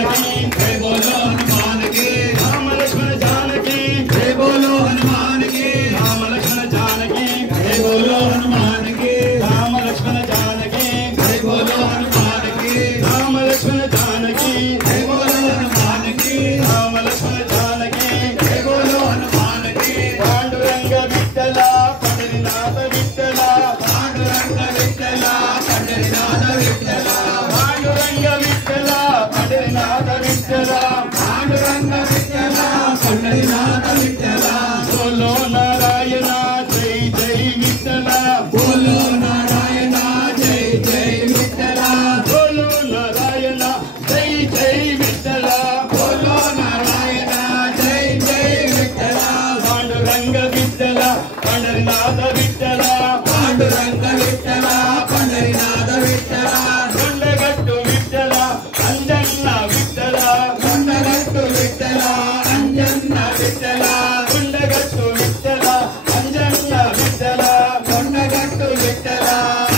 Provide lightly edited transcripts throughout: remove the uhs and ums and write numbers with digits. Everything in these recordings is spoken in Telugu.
जानकी जय बोलो हनुमान की राम लक्ष्मण जानकी जय बोलो हनुमान की राम लक्ष्मण जानकी जय बोलो हनुमान की राम लक्ष्मण जानकी जय बोलो हनुमान की राम लक्ष्मण जानकी जय बोलो हनुमान की राम लक्ष्मण जानकी जय बोलो हनुमान की पांडुरंग विठ्ठला पंढरीनाथ विठ्ठला पांडुरंग विठ्ठला पंढरीनाथ विठ्ठला पांडुरंग विठ्ठला पंढरीनाथ विठ्ठला पांडुरंग विठ्ठला पंढरीनाथ विठ्ठला बोलो नारायणा जय जय विठ्ठला बोलो नारायणा जय जय विठ्ठला बोलो नारायणा जय जय विठ्ठला बोलो नारायणा जय जय विठ्ठला पांडुरंग विठ्ठला पंढरीनाथ विठ्ठला पांडुरंग विठ्ठला पंढरीनाथ विठ्ठला కొండగట్టు విఠ్ఠల అంజన్న విఠ్ఠల కొండగట్టు విఠ్ఠల అంజన్న విఠ్ఠల కొండగట్టు విఠ్ఠల అంజన్న విఠ్ఠల కొండగట్టు విఠ్ఠల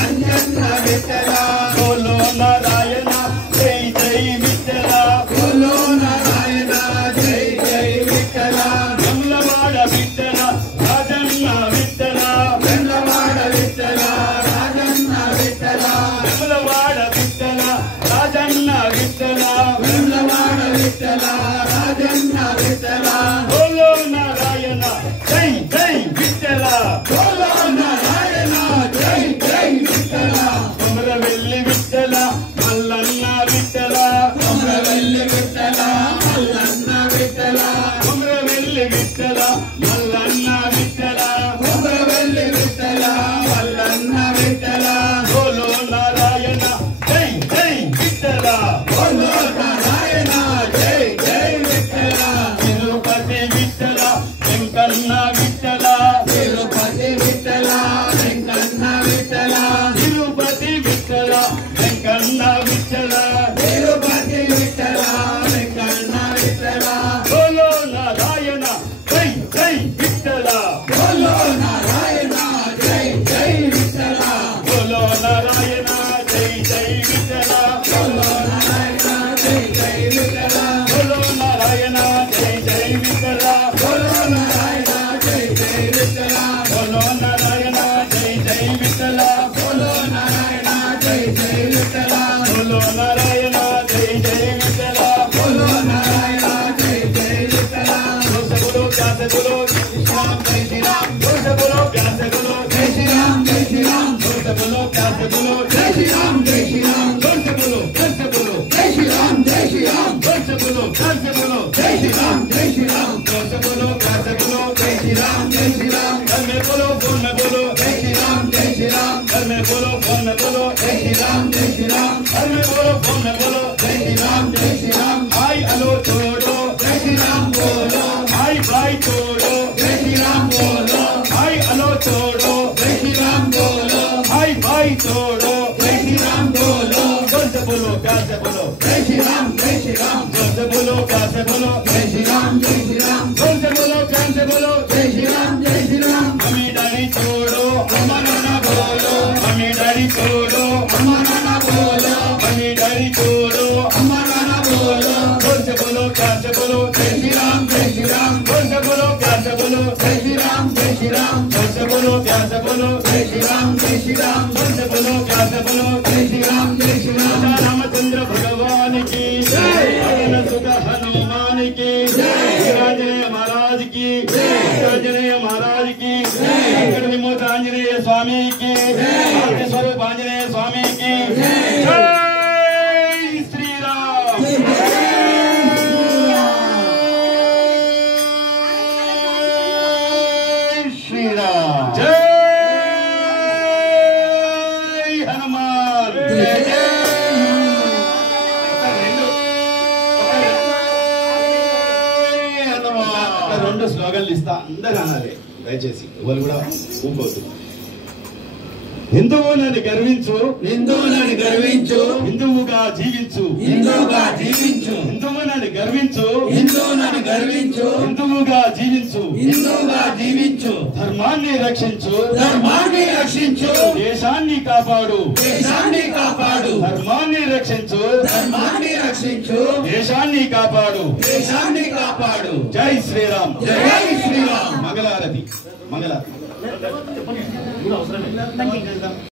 అంజన్న విఠ్ఠల బోలో నారాయణ జై జై విఠ్ఠల బోలో నారాయణ జై జై విఠ్ఠల వెమ్లవాడ విఠ్ఠల రాజన్న విఠ్ఠల వెమ్లవాడ విఠ్ఠల రాజన్న విఠ్ఠల వెమ్లవాడ విఠ్ఠల రాజన్న విఠ్ఠల వెమ్లవాడ విఠ్ఠల రాజన్న విఠ్ఠల బోలో నారాయణ జై జై విఠ్ఠల బోలో నారాయణ జై జై విఠ్ఠల కొమరవెల్లి విఠ్ఠల మల్లన్న విఠ్ఠల కొమరవెల్లి విఠ్ఠల మల్లన్న విఠ్ఠల కొమరవెల్లి విఠ్ఠల మల్లన్న విఠ్ఠల కొమరవెల్లి విఠ్ఠల మల్లన్న విఠ్ఠల బోలో నారాయణ జై జై విఠ్ఠల బోలో నారాయణ జై జై విఠ్ఠల తిరుపతి విఠ్ఠల వెంకన్న విఠ్ఠల తిరుపతి విఠ్ఠల వెంకన్న విఠ్ఠల తిరుపతి విఠ్ఠల వెంకన్న విఠ్ఠల తిరుపతి విఠ్ఠల వెంకన్న విఠ్ఠల బోలో నారాయణ జై జై విఠ్ఠల బోలో నారాయణ జై జై విఠ్ఠల బోలో నారాయణ జై జై విఠ్ఠల బోలో నారాయణ జై జై విఠ్ఠల బోలో నారాయణ జై జై విఠ్ఠల బోలో నారాయణ జై జై విఠ్ఠల బోలో నారాయణ జై జై విఠ్ఠల బోలో నారాయణ జై జై విఠ్ఠల బోలో నారాయణ జై జై విఠ్ఠల బోలో నారాయణ జై జై విఠ్ఠల బోలో ప్యాస బోలో శ్రీరామ్ జై శ్రీరామ్ బోలో ప్యాస బోలో జై శ్రీరామ్ జై శ్రీరామ్ బోలో ప్యాస బోలో జై శ్రీరామ్ జై శ్రీరామ్ బోలో ప్యాస బోలో జై శ్రీరామ్ జై శ్రీరామ్ బోలో ప్యాస బోలో జై శ్రీరామ్ జై శ్రీరామ్ బోలో ప్యాస బోలో జై శ్రీరామ్ జై శ్రీరామ్ घर में बोलो फोन में बोलो जय श्रीराम जय श्रीराम घर में बोलो फोन में बोलो जय श्रीराम जय श्रीराम घर में बोलो फोन में बोलो जय श्रीराम जय श्रीराम भाई हेलो छोड़ो जय श्रीराम बोलो भाई भाई छोड़ो जय श्रीराम बोलो भाई हेलो छोड़ो जय श्रीराम बोलो भाई भाई छोड़ो जय श्रीराम बोलो जोर से बोलो प्यार से बोलो जय श्रीराम जय श्रीराम जोर से बोलो प्यार से बोलो जय श्रीराम जय श्रीराम जोर से बोलो प्यार से बोलो जय श्रीराम जय श्रीराम मम्मी डैडी छोड़ो अम्मा नाना बोलो मम्मी डैडी छोड़ो अम्मा नाना बोलो मम्मी डैडी छोड़ो अम्मा नाना बोलो जोर से बोलो प्यार से बोलो जय श्रीराम जय श्रीराम जोर से बोलो प्यार से बोलो जय श्रीराम जय श्रीराम जोर से बोलो प्यार से बोलो जय श्रीराम जय श्रीराम जोर से बोलो प्यार से बोलो जय श्रीराम जय श्रीराम रामचंद्र भगवान की जय सुख हनुमान की जय आंजनेय महाराज की जय आंजनेय महाराज की जय विमोद आंजनेय स्वामी की जय स्वरूप आंजनेय स्वामी की जय श्री राम जय श्री राम जय हनुमान जय రెండు స్లోగన్లు ఇస్తా అందరూ అనాలి దయచేసి ఎవరు కూడా ఊపోద్దు హిందువులని గర్వించు హిందువులని గర్వించు హిందువుగా జీవించు హిందువుగా జీవించు హిందువులని గర్వించు హిందువులని గర్వించు హిందువుగా జీవించు హిందువుగా జీవించు ధర్మాన్ని రక్షించు ధర్మాన్ని రక్షించు దేశాన్ని కాపాడు దేశాన్ని కాపాడు ధర్మాన్ని రక్షించు ధర్మాన్ని రక్షించు దేశాన్ని దేశాన్ని కాపాడు. జై శ్రీరామ్. జై శ్రీరామ్. మంగళారతి. మంగళారతి.